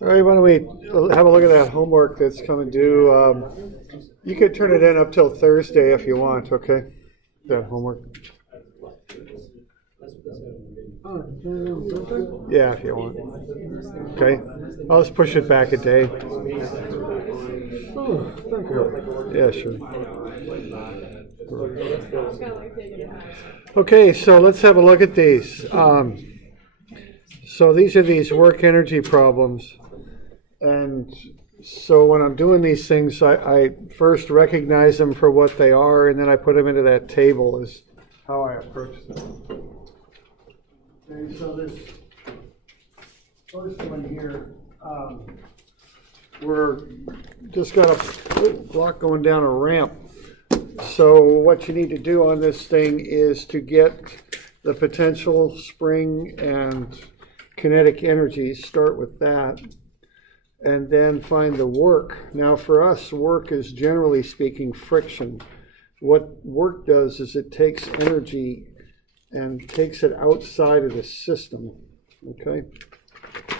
All right, why don't we have a look at that homework that's coming due. You could turn it in up till Thursday if you want, okay? That homework. Yeah, if you want. Okay. I'll just push it back a day. Oh, thank you. Yeah, sure. Okay, so let's have a look at these. So these are these work energy problems. And so when I'm doing these things, I first recognize them for what they are, and then I put them into that table is how I approach them. Okay, so this first one here, we're just got a block going down a ramp. So what you need to do on this thing is to get the potential, spring, and kinetic energies, start with that, and then find the work. Now for us, work is generally speaking friction. What work does is it takes energy and takes it outside of the system, okay?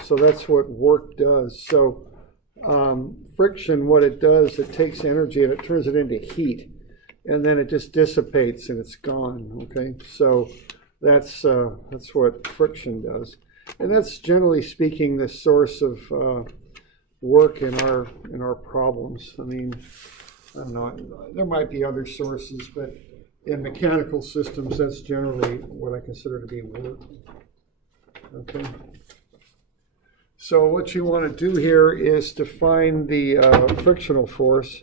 So that's what work does. So friction, what it does, it takes energy and it turns it into heat, and then it just dissipates and it's gone, okay? So that's what friction does. And that's generally speaking the source of work in our problems. I mean, I don't know, there might be other sources, but in mechanical systems, that's generally what I consider to be work. Okay. So what you want to do here is to find the frictional force,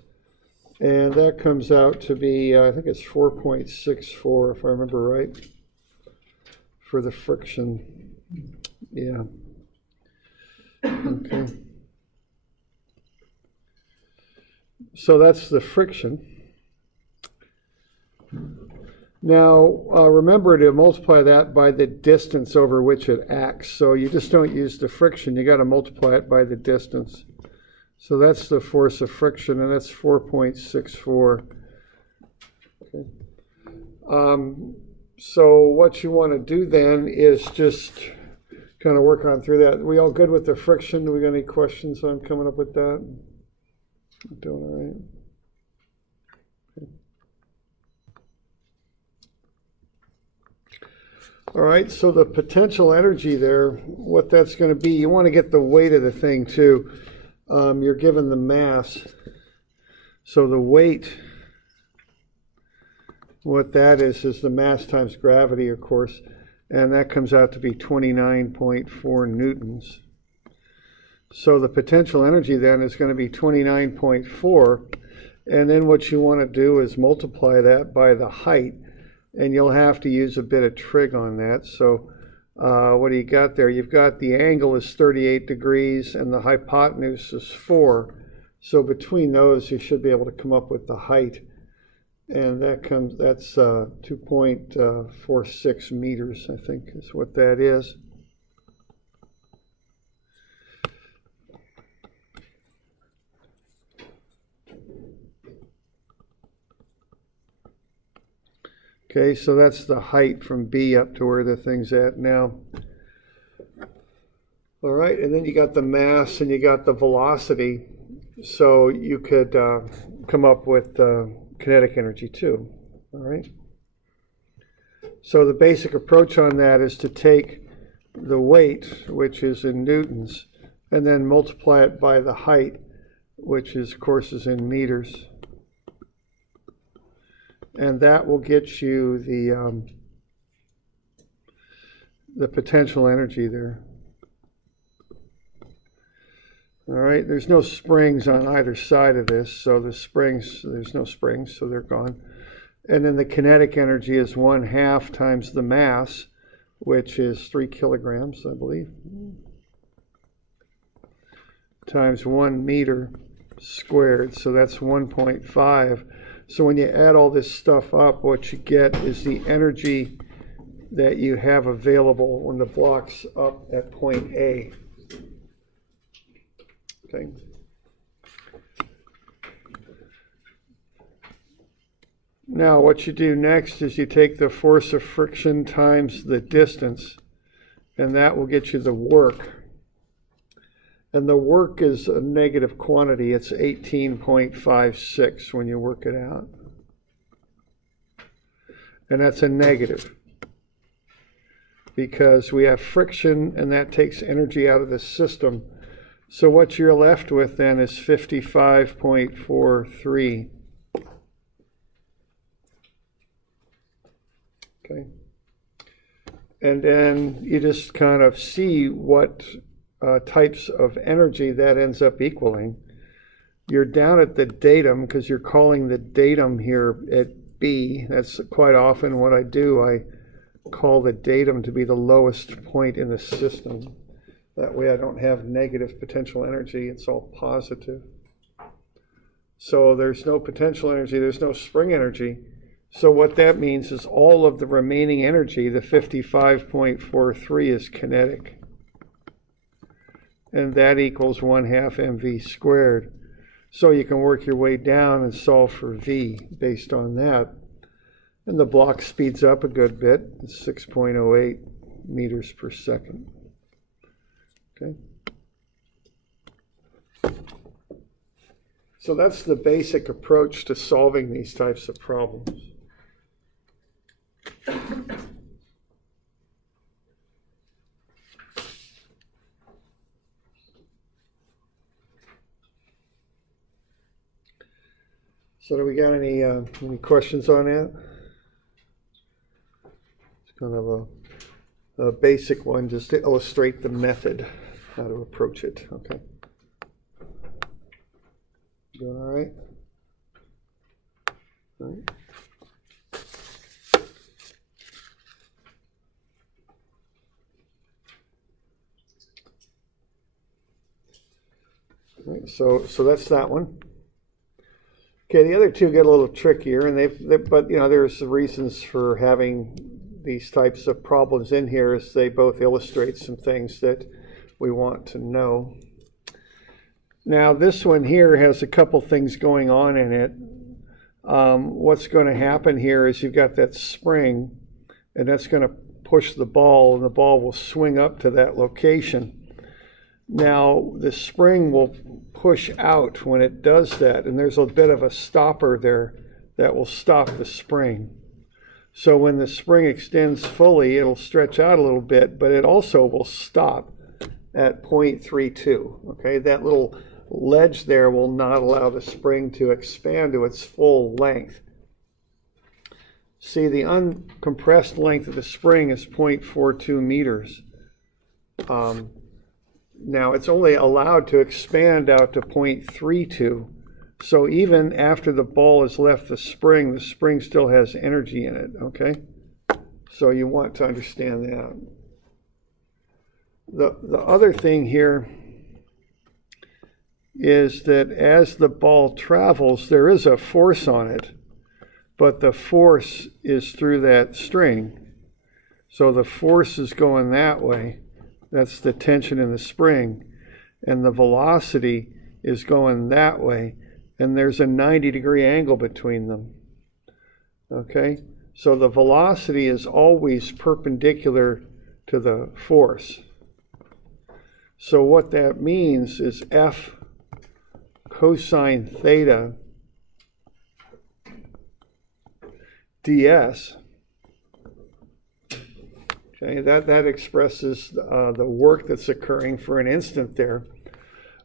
and that comes out to be, I think it's 4.64, if I remember right, for the friction. Yeah. Okay. So that's the friction. Now, remember to multiply that by the distance over which it acts. So you just don't use the friction. You got to multiply it by the distance. So that's the force of friction, and that's 4.64. Okay. So what you want to do then is just kind of work on through that. We all good with the friction? Do we got any questions on coming up with that? Doing all right? Okay. All right, so the potential energy there, what that's going to be, you want to get the weight of the thing too. You're given the mass. So the weight, what that is the mass times gravity, of course, and that comes out to be 29.4 newtons. So the potential energy then is going to be 29.4, and then what you want to do is multiply that by the height, and you'll have to use a bit of trig on that. So what do you got there? You've got the angle is 38 degrees and the hypotenuse is 4. So between those you should be able to come up with the height, and that's 2.46 meters, I think is what that is. Okay, so that's the height from B up to where the thing's at now. All right, and then you got the mass and you got the velocity. So you could come up with kinetic energy too. All right. So the basic approach on that is to take the weight, which is in newtons, and then multiply it by the height, which is, of course, is in meters. And that will get you the potential energy there. All right, there's no springs on either side of this, so the springs, there's no springs, so they're gone. And then the kinetic energy is 1/2 times the mass, which is 3 kilograms, I believe, times 1 meter squared, so that's 1.5. So when you add all this stuff up, what you get is the energy that you have available when the block's up at point A. Okay. Now what you do next is you take the force of friction times the distance, and that will get you the work. And the work is a negative quantity. It's 18.56 when you work it out. And that's a negative, because we have friction, and that takes energy out of the system. So what you're left with then is 55.43. Okay. And then you just kind of see what types of energy that ends up equaling. You're down at the datum because you're calling the datum here at B. That's quite often what I do. I call the datum to be the lowest point in the system. That way I don't have negative potential energy. It's all positive. So there's no potential energy. There's no spring energy. So what that means is all of the remaining energy, the 55.43, is kinetic. And that equals 1/2 mv squared. So you can work your way down and solve for V based on that. And the block speeds up a good bit. It's 6.08 meters per second. Okay. So that's the basic approach to solving these types of problems. So do we got any questions on that? It's kind of a basic one just to illustrate the method, how to approach it. Okay. Doing all right? All right. All right, so that's that one. Okay, the other two get a little trickier, and but you know, there's reasons for having these types of problems in here, as they both illustrate some things that we want to know. Now, this one here has a couple things going on in it. What's going to happen here is you've got that spring, and that's going to push the ball, and the ball will swing up to that location. Now, the spring will push out when it does that, and there's a bit of a stopper there that will stop the spring. So when the spring extends fully, it'll stretch out a little bit, but it also will stop at 0.32. Okay, that little ledge there will not allow the spring to expand to its full length. See, the uncompressed length of the spring is 0.42 meters. Now, it's only allowed to expand out to 0.32. So even after the ball has left the spring still has energy in it, okay? So you want to understand that. The other thing here is that as the ball travels, there is a force on it, but the force is through that string. So the force is going that way. That's the tension in the spring. And the velocity is going that way. And there's a 90-degree angle between them. Okay? So the velocity is always perpendicular to the force. So what that means is F cosine theta ds. Okay, that expresses the work that's occurring for an instant there.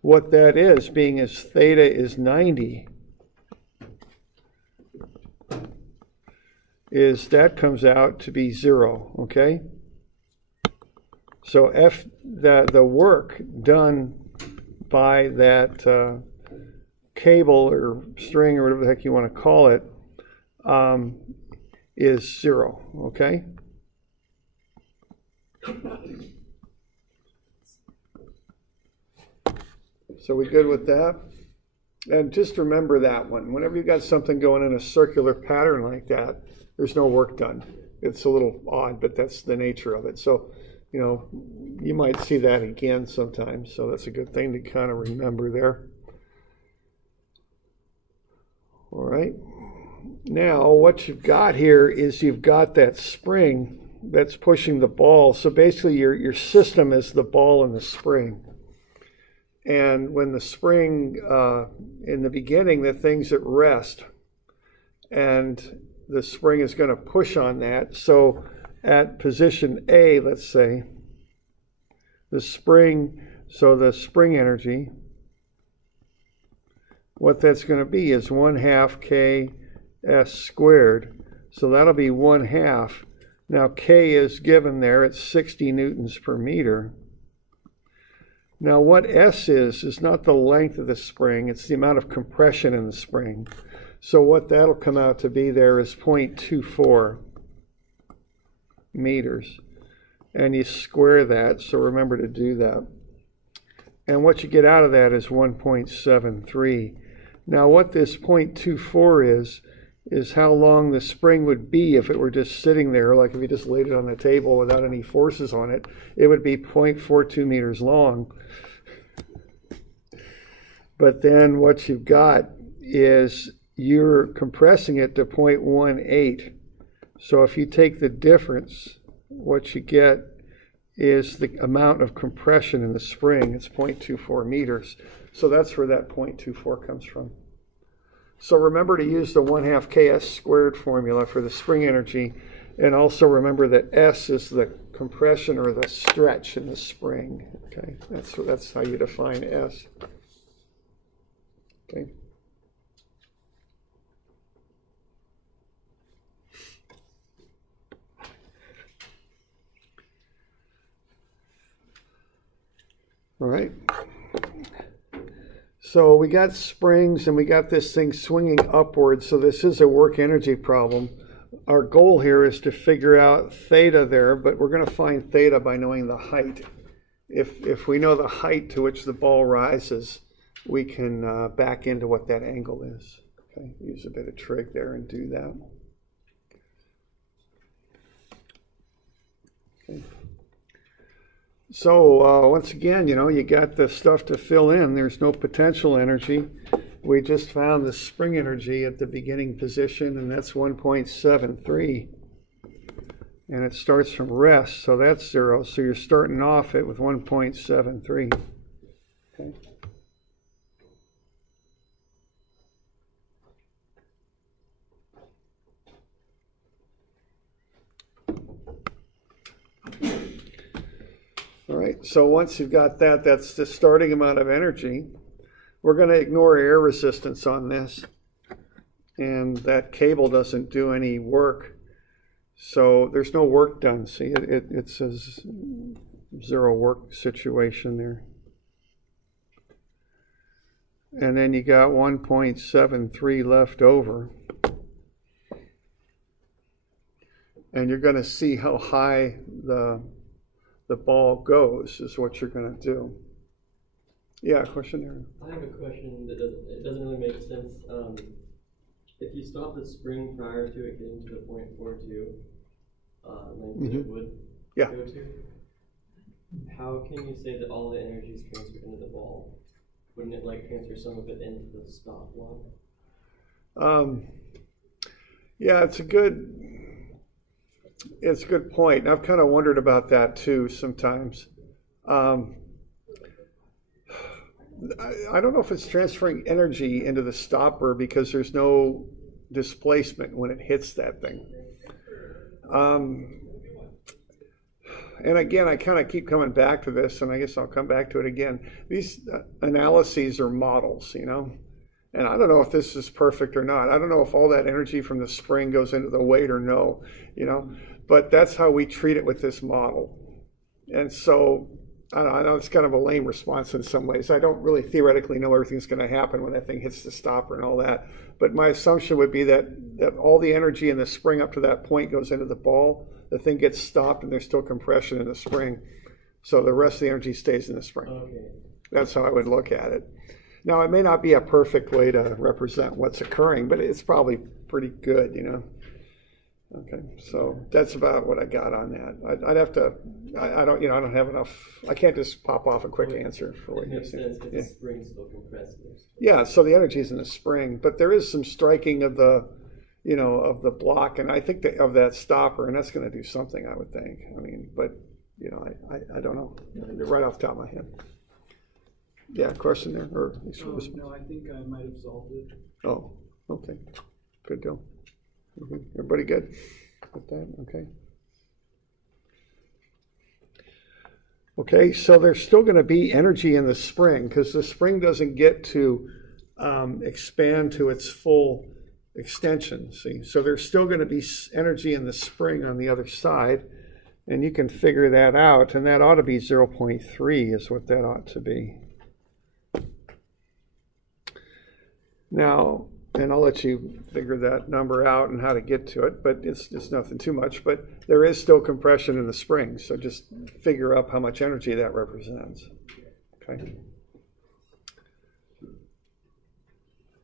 What that is, being as theta is 90, is that comes out to be 0, okay? So F, the work done by that cable or string or whatever the heck you want to call it is 0, okay? So we good with that? And just remember that one. Whenever you've got something going in a circular pattern like that, there's no work done. It's a little odd, but that's the nature of it. So, you know, you might see that again sometimes. So that's a good thing to kind of remember there. All right. Now, what you've got here is you've got that spring, that's pushing the ball. So basically your system is the ball and the spring. And when the spring, in the beginning, the thing's at rest, and the spring is going to push on that. So at position A, let's say, the spring energy, what that's going to be is 1/2 Ks squared. So that'll be 1/2. Now K is given there, it's 60 newtons per meter. Now what S is not the length of the spring, it's the amount of compression in the spring. So what that'll come out to be there is 0.24 meters. And you square that, so remember to do that. And what you get out of that is 1.73. Now what this 0.24 is how long the spring would be if it were just sitting there, like if you just laid it on the table without any forces on it, it would be 0.42 meters long. But then what you've got is you're compressing it to 0.18. So if you take the difference, what you get is the amount of compression in the spring. It's 0.24 meters. So that's where that 0.24 comes from. So remember to use the 1/2 Ks squared formula for the spring energy, and also remember that S is the compression or the stretch in the spring. Okay, that's how you define S. Okay. All right. So we got springs and we got this thing swinging upwards, so this is a work energy problem. Our goal here is to figure out theta there, but we're going to find theta by knowing the height. If we know the height to which the ball rises, we can back into what that angle is. Okay, use a bit of trig there and do that. Okay. So once again, you got the stuff to fill in. There's no potential energy. We just found the spring energy at the beginning position, and that's 1.73. And it starts from rest, so that's 0. So you're starting off it with 1.73. Okay. All right, so once you've got that, that's the starting amount of energy. We're going to ignore air resistance on this, and that cable doesn't do any work. So there's no work done. See, it says 0 work situation there. And then you got 1.73 left over. And you're going to see how high the ball goes is what you're going to do. Yeah, question there. I have a question that doesn't really make sense. If you stop the spring prior to it getting to the 0.42 length it would go to, how can you say that all the energy is transferred into the ball? Wouldn't it like transfer some of it into the stop block? Yeah, it's a good point. I've kind of wondered about that too sometimes. I don't know if it's transferring energy into the stopper because there's no displacement when it hits that thing. And again, I kind of keep coming back to this, and I guess I'll come back to it again. These analyses are models, and I don't know if this is perfect or not. I don't know if all that energy from the spring goes into the weight or no, but that's how we treat it with this model. And so I know it's kind of a lame response in some ways. I don't really theoretically know everything's going to happen when that thing hits the stopper and all that. But my assumption would be that all the energy in the spring up to that point goes into the ball. The thing gets stopped and there's still compression in the spring. So the rest of the energy stays in the spring. Okay. That's how I would look at it. Now, it may not be a perfect way to represent what's occurring, but it's probably pretty good, Okay, so that's about what I got on that. I'd have to. I don't have enough. I can't just pop off a quick answer for what makes sense because the spring's still compressed. Yeah, so the energy is in the spring, but there is some striking of the you know, of the block, and I think that of that stopper, and that's going to do something, I would think. I mean, but, you know, I don't know, right off the top of my head. Yeah, question there? Or no, I think I might have solved it. Oh, okay. Good deal. Everybody good with that? Okay. Okay, so there's still going to be energy in the spring because the spring doesn't get to expand to its full extension, see? So there's still going to be energy in the spring on the other side, and you can figure that out, and that ought to be 0.3 is what that ought to be. Now, and I'll let you figure that number out and how to get to it, but it's nothing too much. But there is still compression in the spring, so just figure up how much energy that represents. Okay.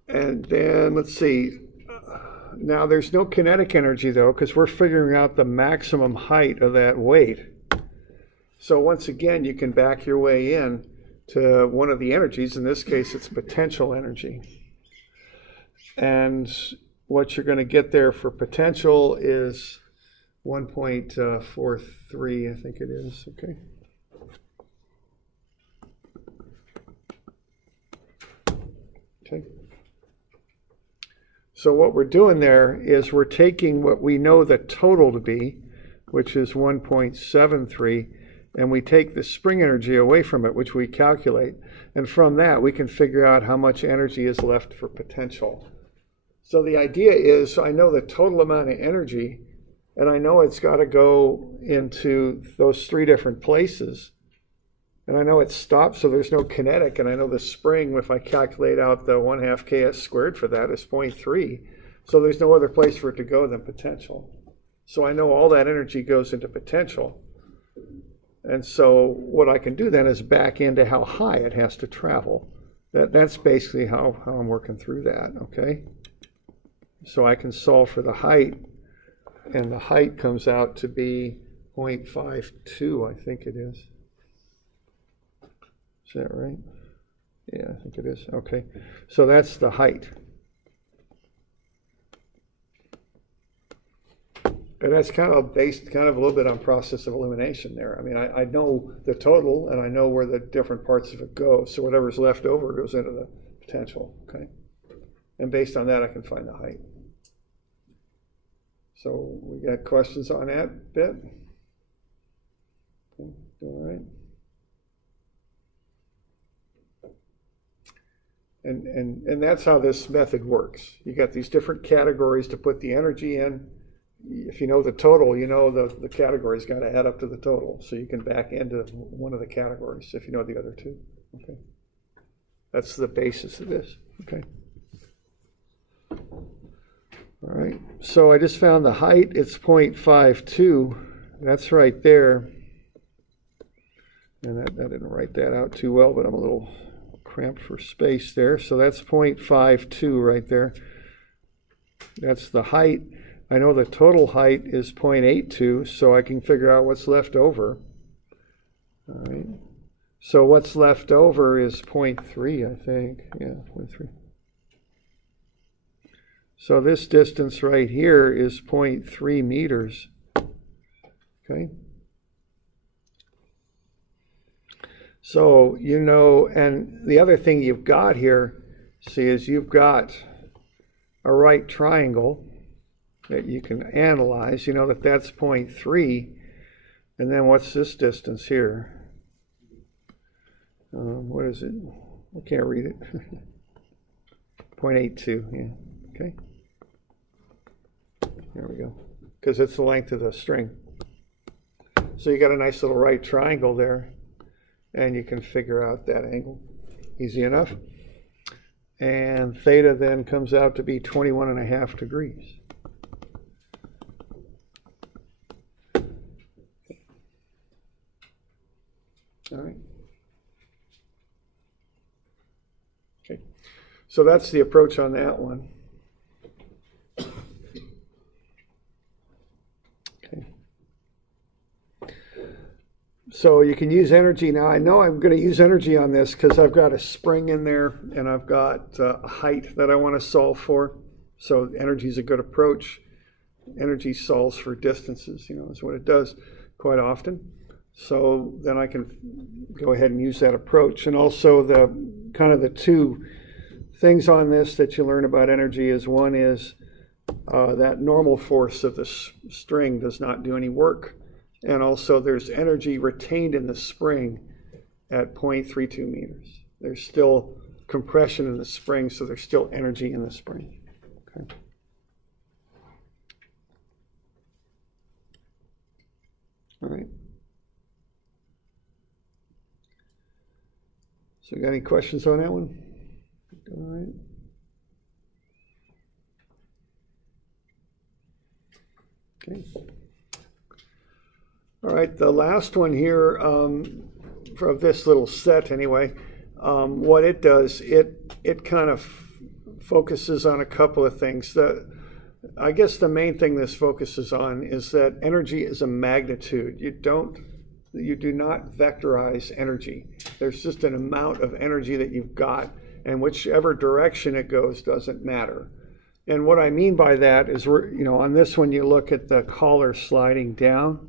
And then let's see. Now there's no kinetic energy though, because we're figuring out the maximum height of that weight. So once again, you can back your way in to one of the energies. In this case, it's potential energy. And what you're going to get there for potential is 1.43, I think it is, okay? Okay. So what we're doing there is we're taking what we know the total to be, which is 1.73, and we take the spring energy away from it, which we calculate. And from that, we can figure out how much energy is left for potential. So the idea is, I know the total amount of energy, and I know it's got to go into those three different places. And I know it stops, so there's no kinetic, and I know the spring, if I calculate out the 1/2 ks squared for that, is 0.3. So there's no other place for it to go than potential. So I know all that energy goes into potential. And so what I can do then is back into how high it has to travel. That's basically how I'm working through that, okay? So I can solve for the height, and the height comes out to be 0.52, I think it is. Is that right? Yeah, I think it is. Okay, so that's the height. And that's kind of based a little bit on process of elimination there. I mean, I know the total, and I know where the different parts of it go. So whatever's left over goes into the potential, okay? And based on that, I can find the height. So we got questions on that bit? Okay, all right. And that's how this method works. You got these different categories to put the energy in. If you know the total, you know the categories got to add up to the total. So you can back into one of the categories if you know the other two. Okay. That's the basis of this. Okay. All right. So I just found the height. It's 0.52. That's right there. And I didn't write that out too well, but I'm a little cramped for space there. So that's 0.52 right there. That's the height. I know the total height is 0.82, so I can figure out what's left over. All right. So what's left over is 0.3, I think. Yeah, 0.3. So this distance right here is 0.3 meters. Okay. So, you know, and the other thing you've got here, see, is you've got a right triangle that you can analyze. You know that that's 0.3, and then what's this distance here? What is it? I can't read it. 0.82, yeah, okay. There we go, because it's the length of the string. So you got a nice little right triangle there, and you can figure out that angle. Easy enough. And theta then comes out to be 21.5 degrees. All right. Okay. So that's the approach on that one. Okay. So you can use energy. Now I know I'm going to use energy on this because I've got a spring in there and I've got a height that I want to solve for. So energy is a good approach. Energy solves for distances, is what it does quite often. So then I can go ahead and use that approach. And also the two things on this that you learn about energy is one is that normal force of the string does not do any work. And also there's energy retained in the spring at 0.32 meters. There's still compression in the spring, so there's still energy in the spring. Okay. All right. So you got any questions on that one? All right. Okay. All right, the last one here, for this little set anyway, what it does, it kind of focuses on a couple of things. I guess the main thing this focuses on is that energy is a magnitude. You do not vectorize energy. There's just an amount of energy that you've got, and whichever direction it goes doesn't matter. And what I mean by that is, on this one you look at the collar sliding down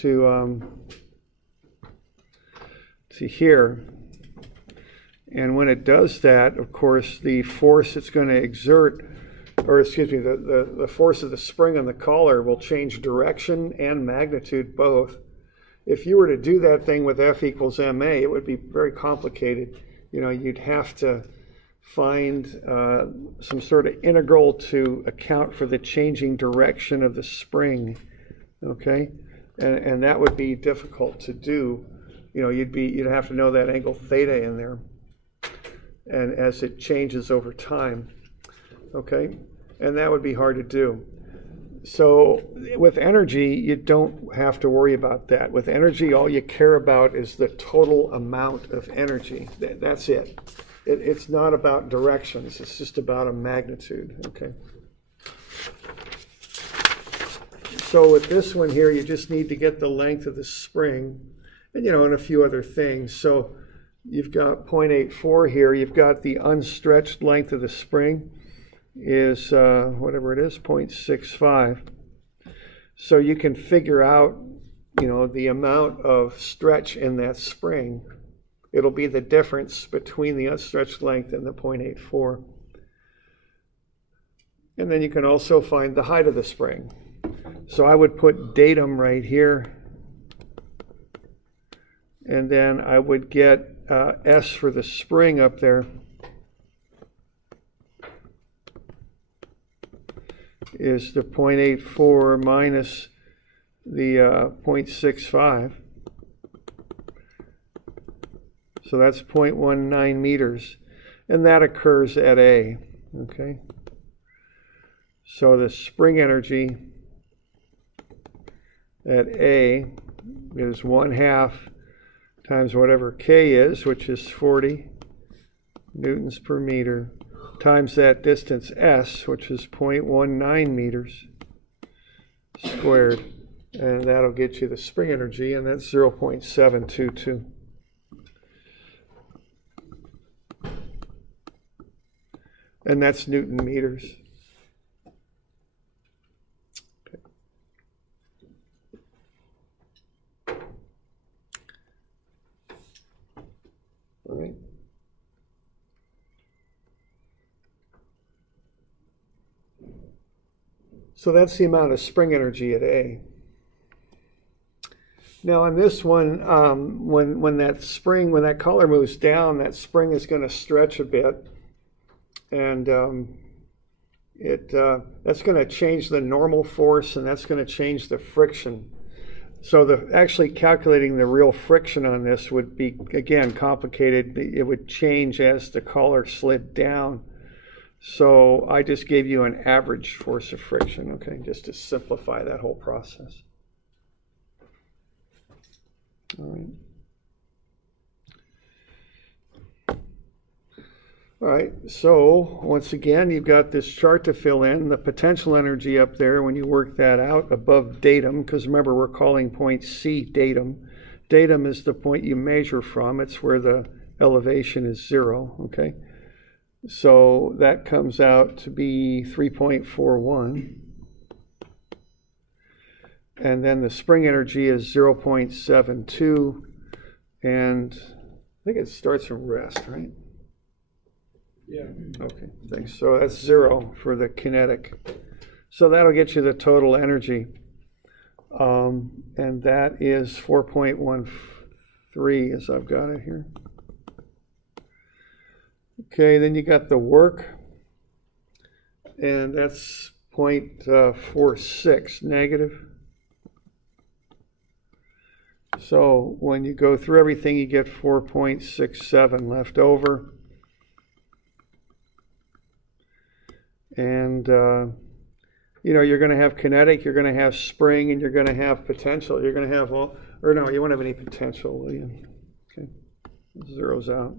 to here, and when it does that, of course, the force it's going to exert, or excuse me, the force of the spring on the collar will change direction and magnitude both. If you were to do that thing with F equals ma, it would be very complicated. You'd have to find some sort of integral to account for the changing direction of the spring, okay? And that would be difficult to do. You'd have to know that angle theta in there, and as it changes over time, okay? And that would be hard to do. So with energy, you don't have to worry about that. With energy, all you care about is the total amount of energy. That's it. It's not about directions. It's just about a magnitude, okay? So with this one here, you just need to get the length of the spring, and and a few other things. So you've got 0.84 here. You've got the unstretched length of the spring is whatever it is, 0.65. So you can figure out, the amount of stretch in that spring. It'll be the difference between the unstretched length and the 0.84. And then you can also find the height of the spring. So I would put datum right here, and then I would get S for the spring up there is the 0.84 minus the 0.65. So that's 0.19 meters, and that occurs at A, okay? So the spring energy at A is 1/2 times whatever K is, which is 40 newtons per meter, times that distance S, which is 0.19 meters squared, and that'll get you the spring energy, and that's 0.722. And that's Newton meters. Okay. All right. So that's the amount of spring energy at A. Now on this one, when that collar moves down, that spring is going to stretch a bit, and that's going to change the normal force, and that's going to change the friction. So actually calculating the real friction on this would be, again, complicated. It would change as the collar slid down. So I just gave you an average force of friction, okay, just to simplify that whole process. All right. All right, so once again, you've got this chart to fill in, the potential energy up there when you work that out above datum, because remember we're calling point C datum. Datum is the point you measure from. It's where the elevation is 0, okay? So that comes out to be 3.41. And then the spring energy is 0.72. And I think it starts from rest, right? Yeah. Okay, thanks. So that's 0 for the kinetic. So that'll get you the total energy. And that is 4.13 as I've got it here. Okay, then you got the work. And that's 0.46 negative. So when you go through everything, you get 4.67 left over. And, you know, you're going to have kinetic, you're going to have spring, and you're going to have potential. You're going to have all, or no, you won't have any potential, will you? Okay, zeros out.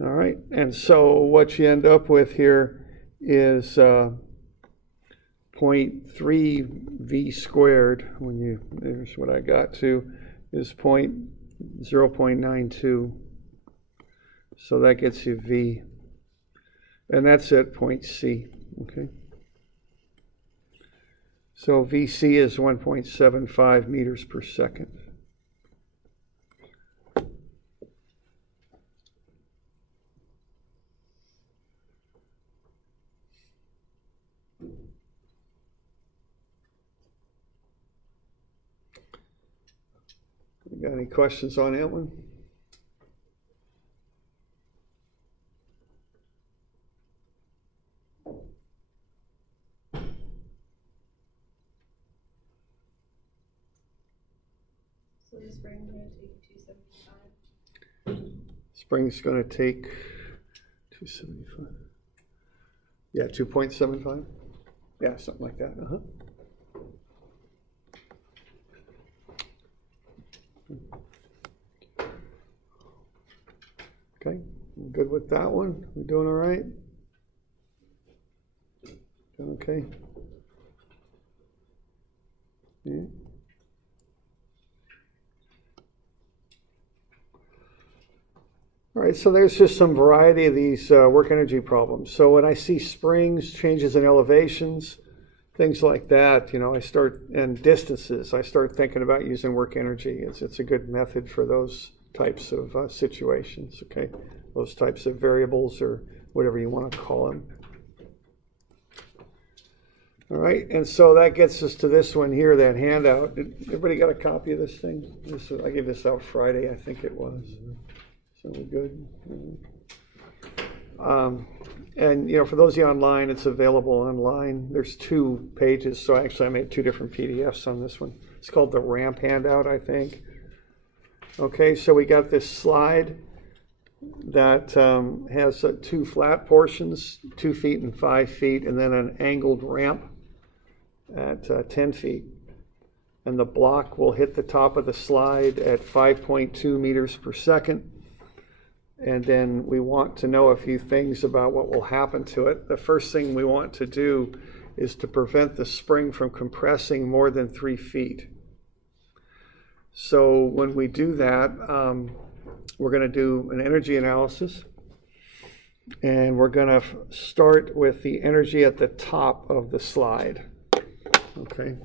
All right, and so what you end up with here is 0.3 v squared, when you, there's what I got to, is 0.92. So that gets you v. And that's at point C, okay? So VC is 1.75 meters per second. Got any questions on that one? So the spring's going to take 275. Spring's going to take 275. Yeah, 2.75. Yeah, something like that. Okay, good with that one. We doing all right? Doing okay? Yeah. All right, so there's just some variety of these work energy problems. So when I see springs, changes in elevations, things like that, you know, and distances, I start thinking about using work energy. It's a good method for those types of situations, okay? Those types of variables, or whatever you want to call them. All right, and so that gets us to this one here, that handout. Everybody got a copy of this thing? I gave this out Friday, I think it was. So we're good. And, you know, for those of you online, it's available online. There's 2 pages, so actually I made 2 different PDFs on this one. It's called the ramp handout, I think. Okay, so we got this slide that has 2 flat portions, 2 feet and 5 feet, and then an angled ramp at 10 feet. And the block will hit the top of the slide at 5.2 meters per second. And then we want to know a few things about what will happen to it. The first thing we want to do is to prevent the spring from compressing more than 3 feet. So when we do that, we're going to do an energy analysis. And we're going to start with the energy at the top of the slide. Okay.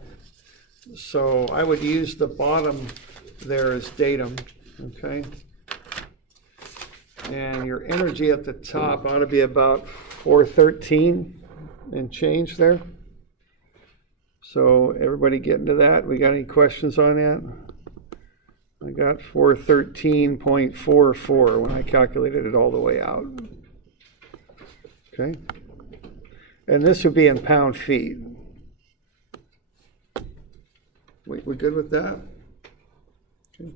So I would use the bottom there as datum. Okay. And your energy at the top ought to be about 413 and change there. So everybody getting to that? We got any questions on that? I got 413.44 when I calculated it all the way out. Okay. And this would be in pound feet. We good with that? Okay.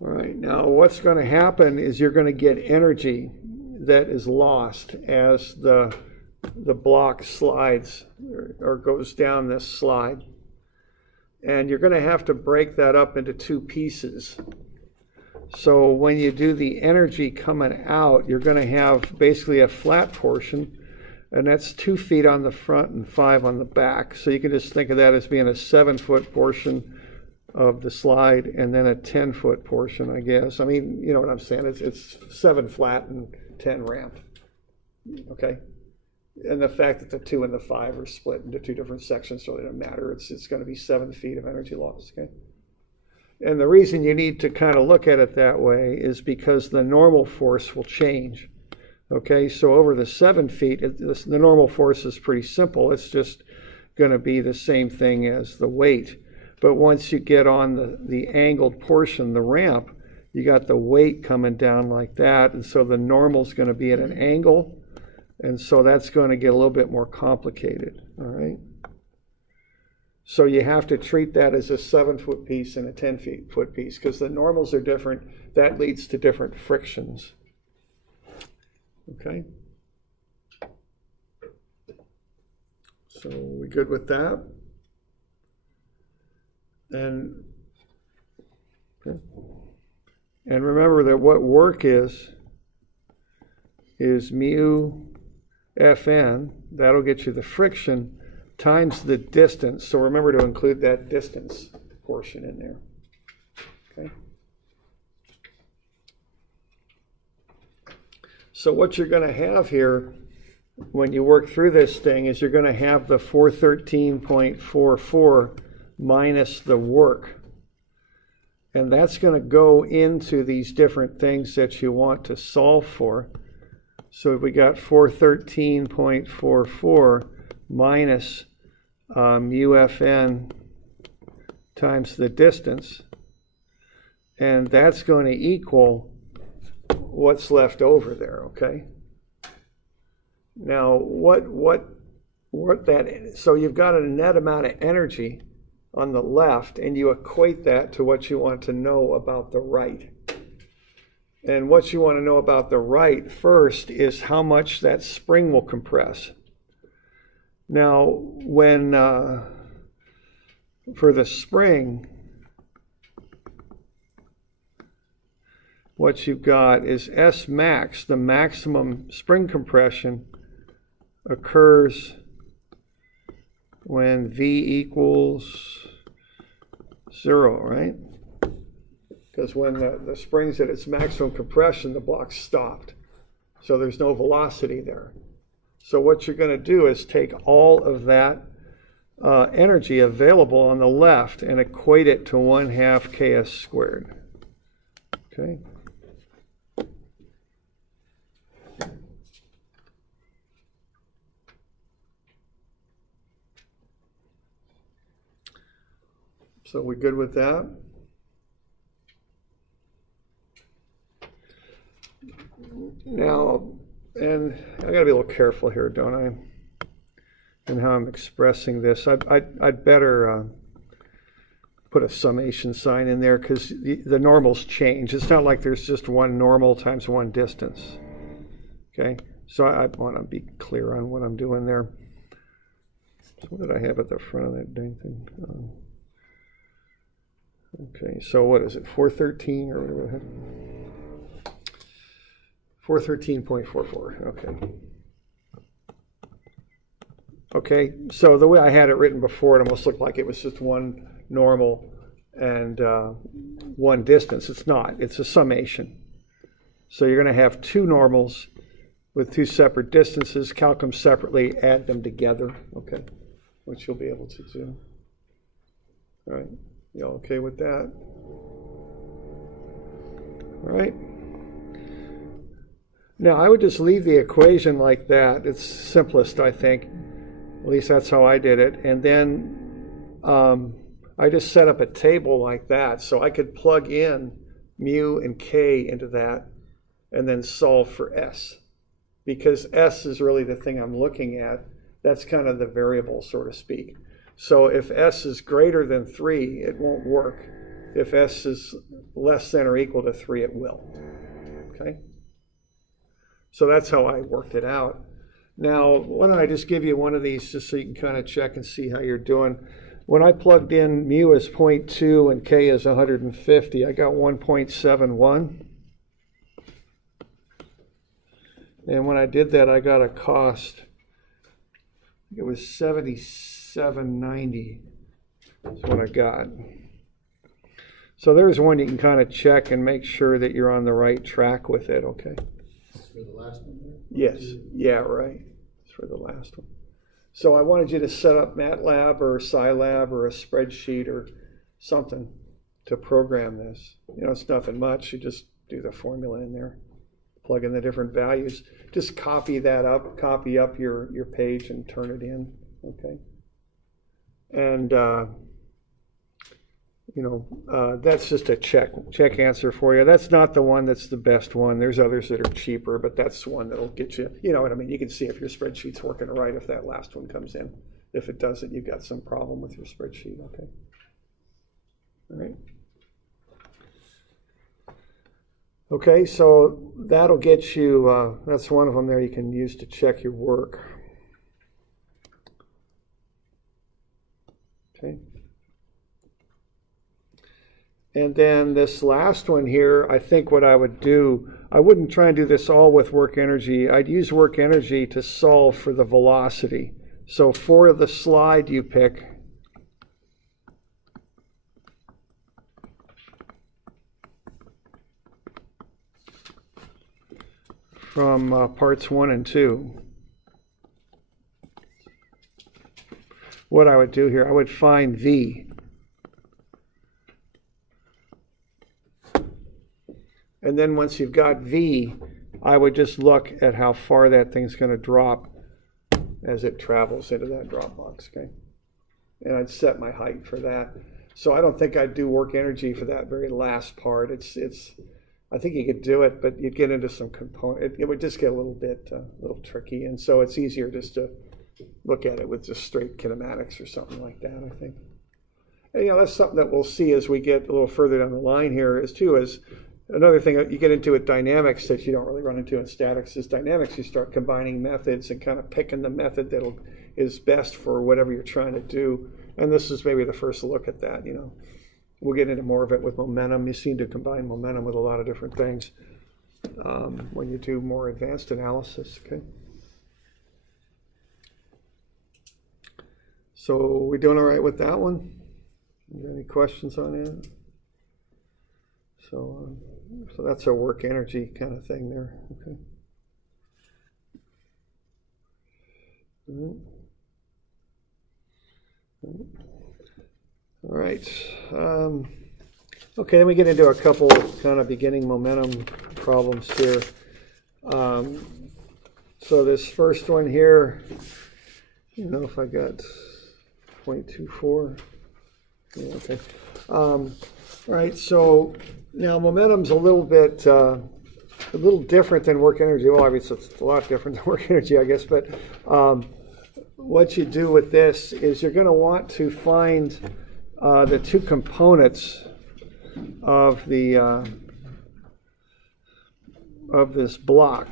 All right, now what's going to happen is you're going to get energy that is lost as the block slides or goes down this slide. And you're going to have to break that up into 2 pieces. So when you do the energy coming out, you're going to have basically a flat portion, and that's 2 feet on the front and 5 on the back. So you can just think of that as being a 7-foot portion of the slide, and then a 10-foot portion, I guess. I mean, you know what I'm saying? It's 7 flat and 10 ramp. Okay? And the fact that the 2 and the 5 are split into 2 different sections really doesn't matter. It's going to be 7 feet of energy loss. Okay? And the reason you need to kind of look at it that way is because the normal force will change. Okay, so over the 7 feet, the normal force is pretty simple. It's just going to be the same thing as the weight. But once you get on the angled portion, the ramp, you got the weight coming down like that. And so the normal is going to be at an angle. And so that's going to get a little bit more complicated. All right. So you have to treat that as a 7-foot piece and a 10-foot piece because the normals are different. That leads to different frictions. Okay. So we good with that? And remember that what work is mu Fn. That'll get you the friction times the distance. So remember to include that distance portion in there. Okay. So what you're going to have here when you work through this thing is you're going to have the 413.44 minus the work. And that's going to go into these different things that you want to solve for. So we got 413.44 minus mu Fn times the distance. And that's going to equal what's left over there, okay? Now, so you've got a net amount of energy on the left, and you equate that to what you want to know about the right. And what you want to know about the right first is how much that spring will compress. Now, when for the spring, what you've got is S max, the maximum spring compression, occurs when V equals 0, right? Because when the spring's at its maximum compression, the block's stopped. So there's no velocity there. So what you're going to do is take all of that energy available on the left and equate it to 1/2 ks squared. Okay? So we good with that? Now, and I got to be a little careful here, don't I? And how I'm expressing this. I'd better put a summation sign in there because the normals change. It's not like there's just one normal times one distance. Okay? So I want to be clear on what I'm doing there. So what did I have at the front of that dang thing? Okay, so what is it, 413 or whatever I had? 413.44, okay. Okay, so the way I had it written before, it almost looked like it was just one normal and one distance. It's not, it's a summation. So you're going to have 2 normals with 2 separate distances, calc them separately, add them together, okay, which you'll be able to do. All right. You all okay with that? All right. Now, I would just leave the equation like that. It's simplest, I think. At least that's how I did it. And then I just set up a table like that. So I could plug in mu and k into that and then solve for s. Because s is really the thing I'm looking at. That's kind of the variable, so to speak. So if s is greater than 3, it won't work. If s is less than or equal to 3, it will. Okay? So that's how I worked it out. Now, why don't I just give you one of these just so you can kind of check and see how you're doing. When I plugged in mu as 0.2 and k as 150, I got 1.71. And when I did that, I got a cost, I think it was $77.90 is what I got. So there's one you can kind of check and make sure that you're on the right track with it, okay? That's for the last one there? Yes, yeah, right. It's for the last one. So I wanted you to set up MATLAB or Scilab or a spreadsheet or something to program this. You know, it's nothing much. You just do the formula in there, plug in the different values. Just copy that up, copy up your page and turn it in, okay? And, you know, that's just a check answer for you. That's not the one that's the best one. There's others that are cheaper, but that's one that'll get you, you know what I mean? You can see if your spreadsheet's working right if that last one comes in. If it doesn't, you've got some problem with your spreadsheet, okay? All right. Okay, so that'll get you, that's one of them there you can use to check your work. Okay. And then this last one here, I think what I would do, I wouldn't try and do this all with work energy. I'd use work energy to solve for the velocity. So for the slide you pick, from parts 1 and 2. What I would do here, I would find V. And then once you've got V, I would just look at how far that thing's going to drop as it travels into that drop box, okay? And I'd set my height for that. So I don't think I'd do work energy for that very last part. I think you could do it, but you'd get into some component. It would just get a little tricky, and so it's easier just to look at it with just straight kinematics or something like that, I think. And, you know, that's something that we'll see as we get a little further down the line here is another thing that you get into with dynamics that you don't really run into in statics is dynamics. You start combining methods and kind of picking the method that is best for whatever you're trying to do. And this is maybe the first look at that, you know. We'll get into more of it with momentum. You seem to combine momentum with a lot of different things when you do more advanced analysis, okay? So we doing all right with that one? Any questions on it? So that's our work energy kind of thing there, okay? All right. Okay, then we get into a couple kind of beginning momentum problems here. So this first one here, you know, if I got 0.24, yeah, okay. All right, so now momentum's a little different than work energy. Well, obviously it's a lot different than work energy, I guess, but what you do with this is you're going to want to find the two components of this block.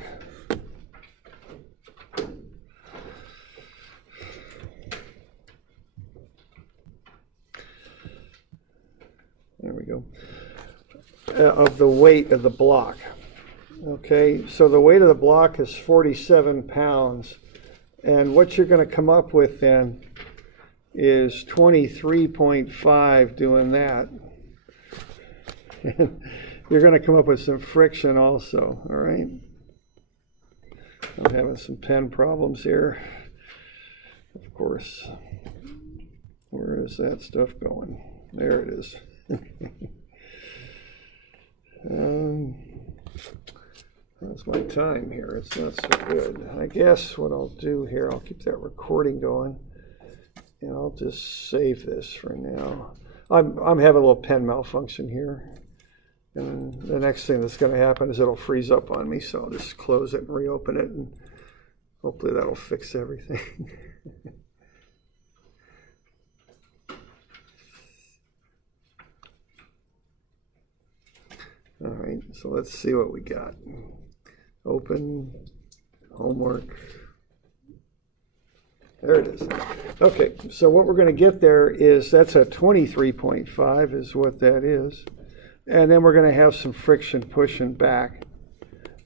There we go. Of the weight of the block. Okay, so the weight of the block is 47 pounds. And what you're going to come up with then is 23.5 doing that. You're going to come up with some friction also, all right? I'm having some pen problems here. Of course. Where is that stuff going? There it is. That's my time here. It's not so good. I guess what I'll do here, I'll keep that recording going, and I'll just save this for now. I'm having a little pen malfunction here, and the next thing that's going to happen is it'll freeze up on me, so I'll just close it and reopen it, and hopefully that'll fix everything. All right, so let's see what we got. Open, homework. There it is. Okay, so what we're going to get there is that's a 23.5 is what that is. And then we're going to have some friction pushing back.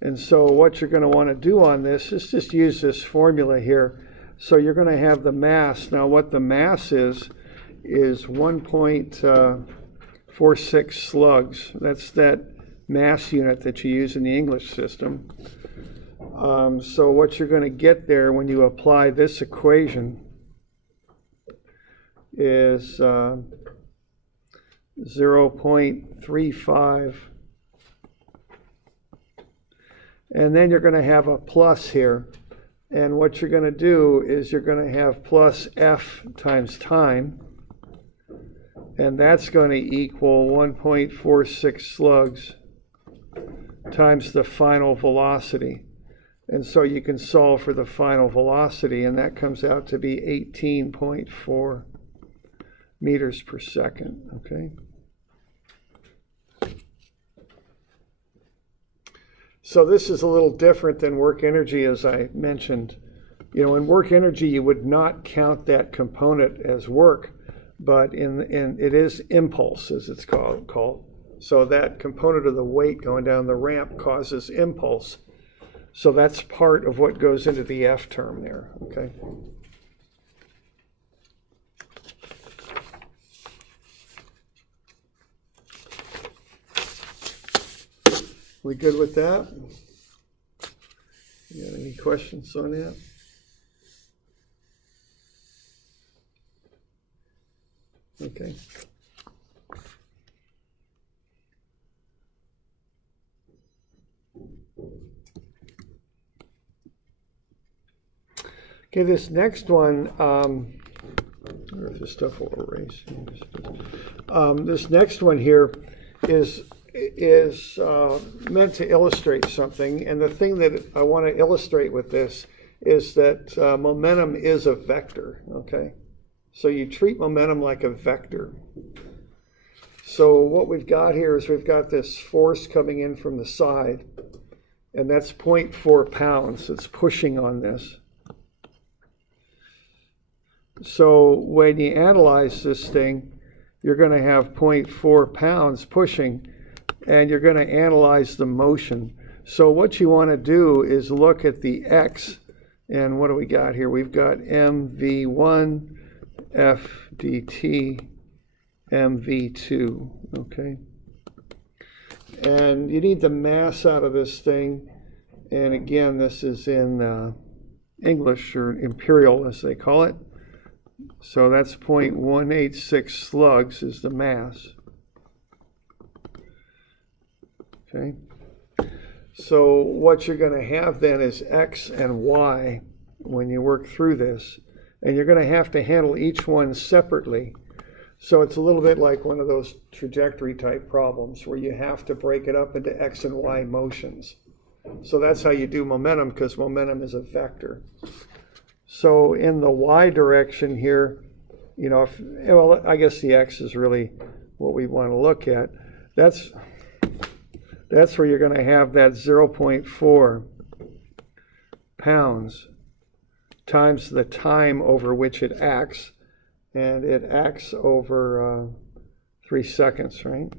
And so what you're going to want to do on this is just use this formula here. So you're going to have the mass. Now what the mass is 1.4 1.46 slugs. That's that mass unit that you use in the English system. So what you're going to get there when you apply this equation is 0.35. And then you're going to have a plus here. And what you're going to do is you're going to have plus F times time. And that's going to equal 1.46 slugs times the final velocity. And so you can solve for the final velocity, and that comes out to be 18.4 meters per second, okay? So this is a little different than work energy, as I mentioned. You know, in work energy, you would not count that component as work, but in it is impulse, as it's called. So that component of the weight going down the ramp causes impulse. So that's part of what goes into the F term there, okay? We good with that? You got any questions on that? Okay. Okay, this next one, I wonder if this stuff will erase. This next one here is meant to illustrate something, and the thing that I want to illustrate with this is that momentum is a vector, okay? So you treat momentum like a vector. So what we've got here is we've got this force coming in from the side, and that's 0.4 pounds. It's pushing on this. So when you analyze this thing, you're going to have 0.4 pounds pushing, and you're going to analyze the motion. So what you want to do is look at the x, and what do we got here? We've got mv1 f dt mv2, okay? And you need the mass out of this thing, and again, this is in English, or imperial as they call it. So that's 0.186 slugs is the mass. Okay. So what you're going to have then is x and y when you work through this. And you're going to have to handle each one separately. So it's a little bit like one of those trajectory type problems where you have to break it up into x and y motions. So that's how you do momentum, because momentum is a vector. So in the y direction here, you know, well, I guess the x is really what we want to look at. That's where you're going to have that 0.4 pounds times the time over which it acts, and it acts over 3 seconds, right?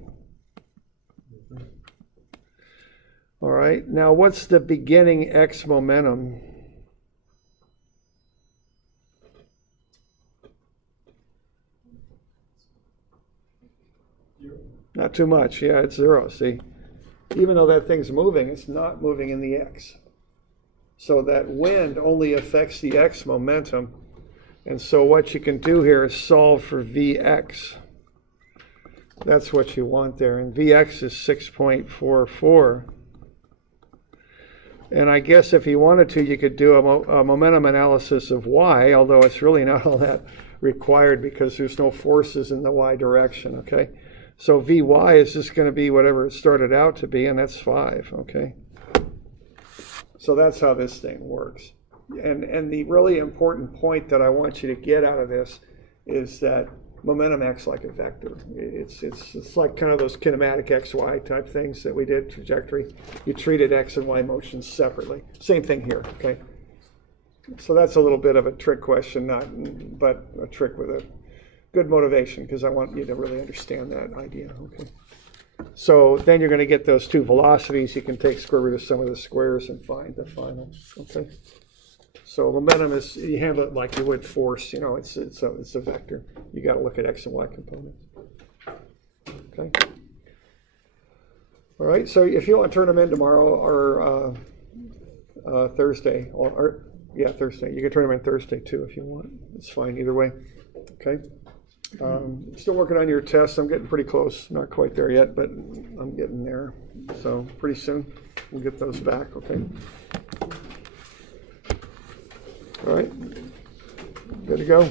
All right, now what's the beginning x momentum? Not too much, yeah, it's 0, see? Even though that thing's moving, it's not moving in the x. So that wind only affects the x momentum. And so what you can do here is solve for Vx. That's what you want there. And Vx is 6.44. And I guess if you wanted to, you could do a momentum analysis of y, although it's really not all that required because there's no forces in the y direction, okay? So Vy is just going to be whatever it started out to be, and that's 5, okay? So that's how this thing works. And the really important point that I want you to get out of this is that momentum acts like a vector. It's like kind of those kinematic XY type things that we did, trajectory. You treated X and Y motions separately. Same thing here, okay? So that's a little bit of a trick question, but a trick with a good motivation, because I want you to really understand that idea, okay? So then you're going to get those two velocities. You can take square root of some of the squares and find the final, okay? So momentum is, you handle it like you would force, you know, it's a vector. You got to look at X and Y components. Okay. All right, so if you want to turn them in tomorrow or Thursday, yeah, Thursday. You can turn them in Thursday too if you want. It's fine either way. Okay. Still working on your tests. I'm getting pretty close. Not quite there yet, but I'm getting there. So pretty soon we'll get those back. Okay. All right. Good to go.